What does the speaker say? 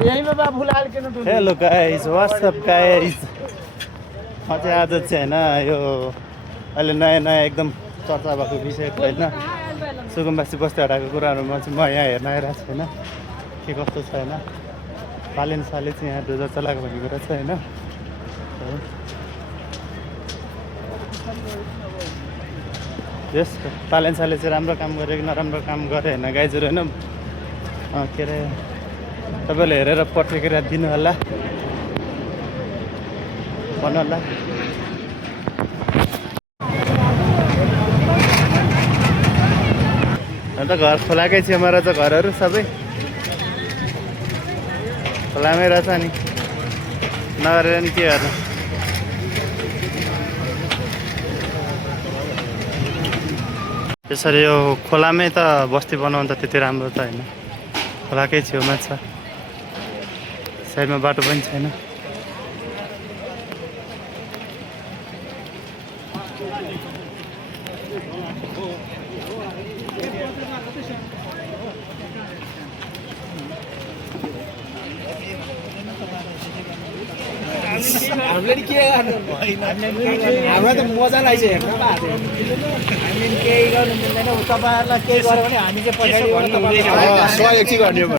hello guys what's up guys म चाहिँ आज चाहिँ होइन यो अहिले नयाँ नयाँ एकदम चर्चा भएको विषयको होइन सुकुम्बासी बस्तीहटाको कुराहरूमा चाहिँ म यहाँ हेर्न आइरहेको छु होइन के कस्तो छ होइन पालेन साले चाहिँ यहाँ ध्वजा चलाएको भन्ने कुरा छ होइन यस पालेन साले चाहिँ राम्रो काम गरे कि नराम्रो काम गरे होइन गाइजहरू होइन के अरे तपाईँले हेरेर प्रतिक्रिया दिनु होला भन्नु होला अन्त घर खोलाकै छेउमा रहेछ घरहरू सबै खोलामै रहेछ नि नगरेर नि के गर्नु त्यसरी यो खोलामै त बस्ती बनाउनु त त्यति राम्रो त होइन खोलाकै छेउमा छ साइडमा बाटो पनि छैन हामीले नि के गर्नु हामीलाई त मजा लाग्छ हेर्न हामी केही गर्नु मिल्दैन तपाईँहरूलाई केही गर्यो भने हामी चाहिँ पछाडि स्वागत चाहिँ गर्ने